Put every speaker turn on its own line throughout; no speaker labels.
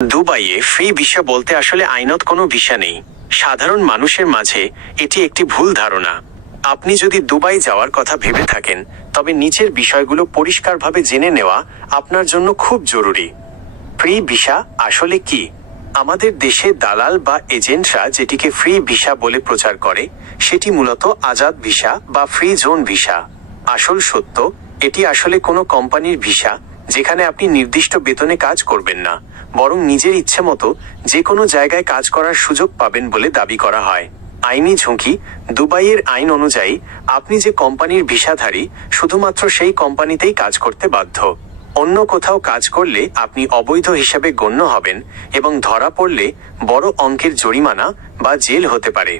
দুবাইয়ে free visa বলতে আসলে আইনত কোনো ভিসা নেই। সাধারণ মানুষের মাঝে এটি একটি ভুল ধারণা। আপনি যদি দুবাই যাওয়ার কথা ভেবে থাকেন, তবে নিচের বিষয়গুলো পরিষ্কারভাবে জেনে নেওয়া আপনার জন্য খুব জরুরি। ফ্রি ভিসা আসলে কি? আমাদের দেশে দালাল বা এজেন্টরা যেটিকে ফ্রি ভিসা বলে প্রচার করে, সেটি মূলত আজাদ ভিসা বা ফ্রি জোন ভিসা। আসল সত্য, এটি আসলে কোনো কোম্পানির ভিসা যেখানে আপনি নির্দিষ্ট বেতনে কাজ করবেন না, বরং নিজের ইচ্ছে মতো যে কোনো জায়গায় কাজ করার সুযোগ পাবেন বলে দাবি করা হয়। আইনি ঝুঁকি, দুবাইয়ের আইন অনুযায়ী আপনি যে কোম্পানির ভিসাধারী, শুধুমাত্র সেই কোম্পানিতেই কাজ করতে বাধ্য। অন্য কোথাও কাজ করলে আপনি অবৈধ হিসেবে গণ্য হবেন এবং ধরা পড়লে বড় অঙ্কের জরিমানা বা জেল হতে পারে।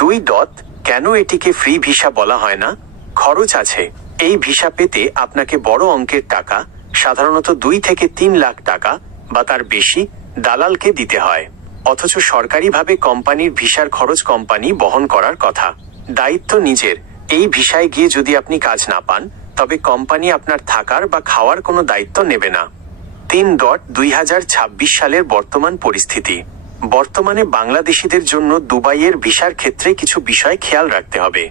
দুই ডট, কেন এটিকে ফ্রি ভিসা বলা হয় না? খরচ আছে। এই ভিসা পেতে আপনাকে বড় অঙ্কের টাকা, সাধারণত দুই থেকে তিন লাখ টাকা বা তার বেশি, দালালকে দিতে হয়। অথচ সরকারিভাবে কোম্পানির ভিসার খরচ কোম্পানি বহন করার কথা। দায়িত্ব নিজের। এই ভিসায় গিয়ে যদি আপনি কাজ না পান, তবে কোম্পানি আপনার থাকার বা খাওয়ার কোনো দায়িত্ব নেবে না। তিন ডট দুই হাজার ছাব্বিশ সালের বর্তমান পরিস্থিতি। বর্তমানে বাংলাদেশিদের জন্য দুবাইয়ের ভিসার ক্ষেত্রে কিছু বিষয় খেয়াল রাখতে হবে।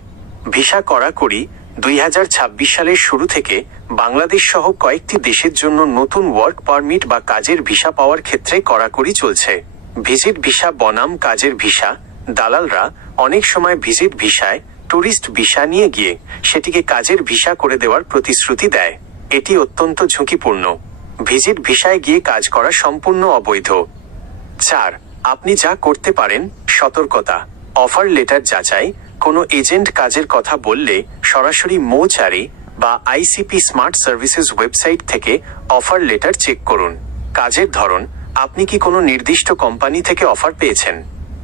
ভিসা কড়াকড়ি দুই হাজার ছাব্বিশ সালের শুরু থেকে বাংলাদেশ সহ কয়েকটি দেশের জন্য নতুন ওয়ার্ক পারমিট বা কাজের ভিসা পাওয়ার ক্ষেত্রে কড়াকড়ি চলছে। ভিজিট ভিসা বনাম কাজের ভিসা দালালরা অনেক সময় ভিজিট ভিসায় ট্যুরিস্ট ভিসা নিয়ে গিয়ে সেটিকে কাজের ভিসা করে দেওয়ার প্রতিশ্রুতি দেয়। এটি অত্যন্ত ঝুঁকিপূর্ণ। ভিজিট ভিসায় গিয়ে কাজ করা সম্পূর্ণ অবৈধ। চার, আপনি যা করতে পারেন, সতর্কতা। অফার লেটার যাচাই কোনো এজেন্ট কাজের কথা বললে সরাসরি মৌচারি বা আইসিপি স্মার্ট সার্ভিসেস ওয়েবসাইট থেকে অফার লেটার চেক করুন। কাজের ধরন, আপনি কি কোনো নির্দিষ্ট কোম্পানি থেকে অফার পেয়েছেন?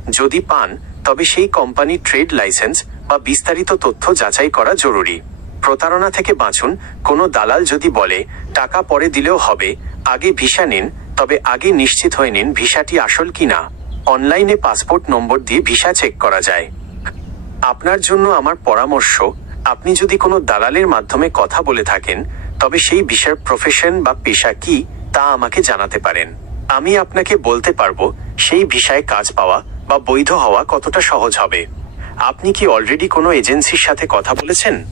যদি পান, তবে সেই কোম্পানির ট্রেড লাইসেন্স বা বিস্তারিত তথ্য যাচাই করা জরুরি। প্রতারণা থেকে বাঁচুন, কোনো দালাল যদি বলে, টাকা পরে দিলেও হবে, আগে ভিসা নিন, তবে আগে নিশ্চিত হয়ে নিন ভিসাটি আসল কিনা। অনলাইনে পাসপোর্ট নম্বর দিয়ে ভিসা চেক করা যায়। আপনার জন্য আমার পরামর্শ, আপনি যদি কোনো দালালের মাধ্যমে কথা বলে থাকেন, তবে সেই বিষয়ের প্রফেশন বা পেশা কি, তা আমাকে জানাতে পারেন। আমি আপনাকে বলতে পারব, সেই ভিসায় কাজ পাওয়া বা বৈধ হওয়া কতটা সহজ হবে। আপনি কি অলরেডি কোনো এজেন্সির সাথে কথা বলেছেন?